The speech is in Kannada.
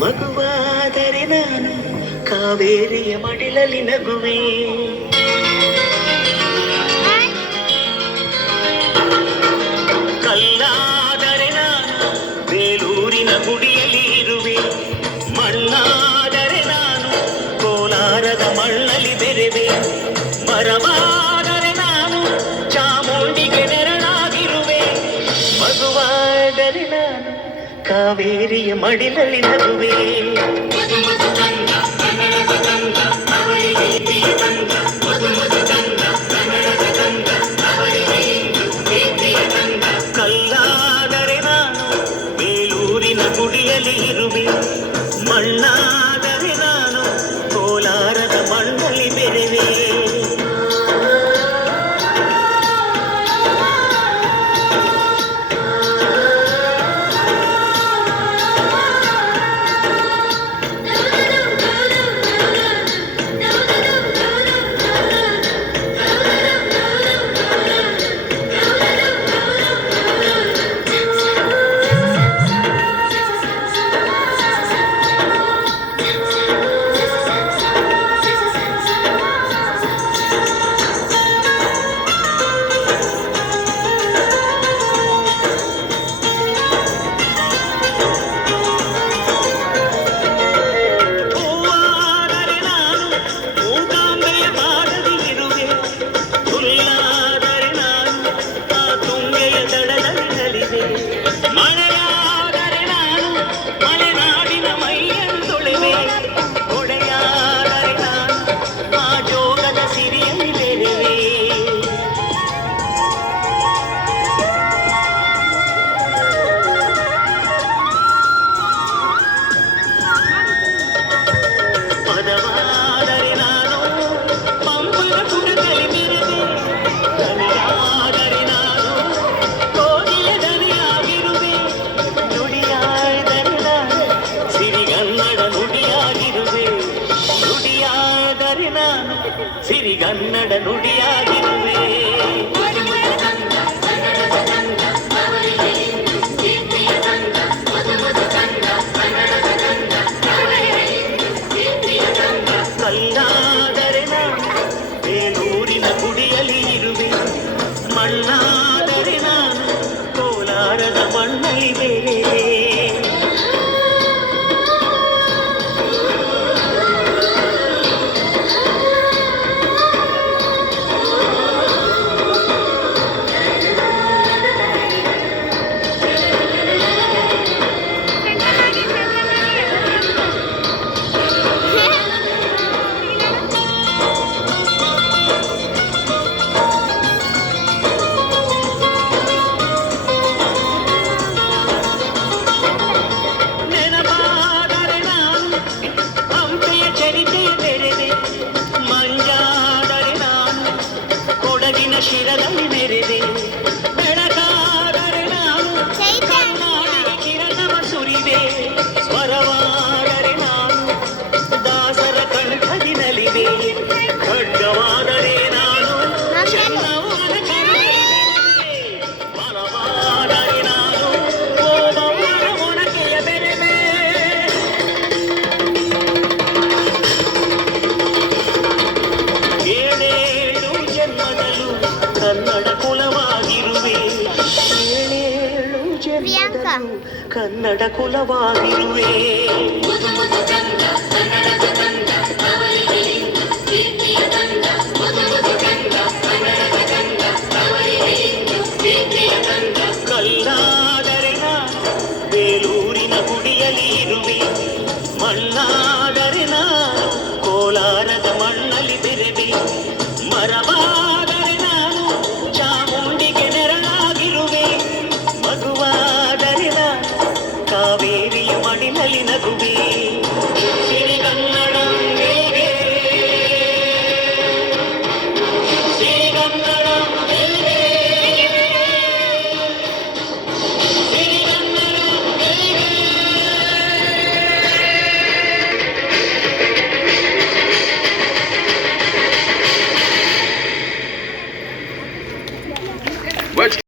ಮಗುವಾದರೆ ನಾನು ಕಾವೇರಿಯ ಮಡಿಲಲ್ಲಿ ನಗುವೆ. ಕಲ್ಲಾದರೆ ನಾನು ಬೇಲೂರಿನ ಗುಡಿಯಲ್ಲಿ ಇರುವೆ. ಮಣ್ಣಾದರೆ ನಾನು ಕೋಲಾರದ ಮಣ್ಣಲ್ಲಿ ಬೆರೆವೆ. ಮರವಾದರೆ ನಾನು ಚಾಮುಂಡಿಗೆ ನೆರಳಾಗಿರುವೆ. ಮಗುವಾದರೆ ನಾನು ಕಾವೇರಿಯ ಮಡಿಲಲ್ಲಿ ನಗುವೆ. ಕಲ್ಲಾದರೆ ನಾನು ಬೇಲೂರಿನ ಗುಡಿಯಲ್ಲಿ ಇರುವೆ. ಮಣ್ಣಾದರೆ ನಾನು ಕೋಲಾರದ ಮಣ್ಣಲ್ಲಿ ಬೆರೆವೆ. ಮಳೆಯಾದರೆ ನಾನು ಮಲೆನಾಡಿನ ಮೈಯನ್ನು ತೊಳೆವೆ. ಕೊಡೆಯಾದರೆ ನಾನು ಆ ಜೋಗದ ಸಿರಿಯಲ್ಲಿ ಬೆರೆವೆ. ಪದವಾದರೆ ನಾನು ಪಂಪನ ಪುಟದಲ್ಲಿ ಬೆರೆವೆ. ದನಿಯಾದರೆ ನಾನು ಕೋಗಿಲೆ ದನಿಯಾಗಿರುವೆ. ನುಡಿಯಾದರೆ ನಾನು ಸಿರಿಗನ್ನಡ ನುಡಿಯಾಗಿರುವೆ. ನುಡಿಯಾದರೆ ನಾನು ಸಿರಿಗನ್ನಡ ನುಡಿಯಾಗಿರುವೆ. ಕಲ್ಲಾದರೆ ನಾನು ಬೇಲೂರಿನ ಗುಡಿಯಲ್ಲಿ ಇರುವೆ. ಮಣ್ಣಾದರೆ ನಾನು ಕೋಲಾರದ ಮಣ್ಣಲ್ಲಿ ಬೆರೆವೆ. ನೆನಪಾದರೆ ನಾನು ಹಂಪೆಯ ಚರಿತೆಯ ಬೆರೆವೆ. ಮಂಜಾದರೆ ನಾನು ಕೊಡಗಿನ ಶಿರದಲ್ಲಿ ಮೆರೆದೆ. ಬೆಳಕಾದರೆ ನಾನು ಕರುನಾಡಿಗೆ ಕಿರಣವ ಸುರಿವೆ. ಸ್ವರವಾದರೆ ನಾನು ದಾಸರ ಕಂಠದಿ ನಲಿವೆ. ಖಡ್ಗವಾದರೆ ನಾನು ಚೆನ್ನವನ ಕರುಣೆಗೆ ಬೆರೆವೆ. ಬಲವಾದರೆ ನಾನು ಓಬವ್ವನ ಮೊನಕೆಯ ಬೆರೆವೆ. ಏಳೇಳು ಜನ್ಮದಲ್ಲೂ ಕನ್ನಡ ಕುಲವಾಗಿರುವೆ. ಏಳೇಳು ಜನ್ಮದಲ್ಲೂ ಕನ್ನಡ ಕುಲವಾಗಿರುವೆ. ಕಲ್ಲಾದರೆ ನಾನು ಬೇಲೂರಿನ ಗುಡಿಯಲ್ಲಿ ಇರುವೆ. ಮಣ್ಣಾದರೆ ನಾನು ಕೋಲಾರದ ಮಣ್ಣಲ್ಲಿ ಬೆರೆವೆ. ಮರವಾದರೆ ನಾನು ಚಾಮುಂಡಿಗೆ ನೆರಳಾಗಿರುವೆ. ಮಗುವಾದರೆ ನಾನು ಕಾವೇರಿಯ ಮಡಿಲಲ್ಲಿ ನಗುವೆ.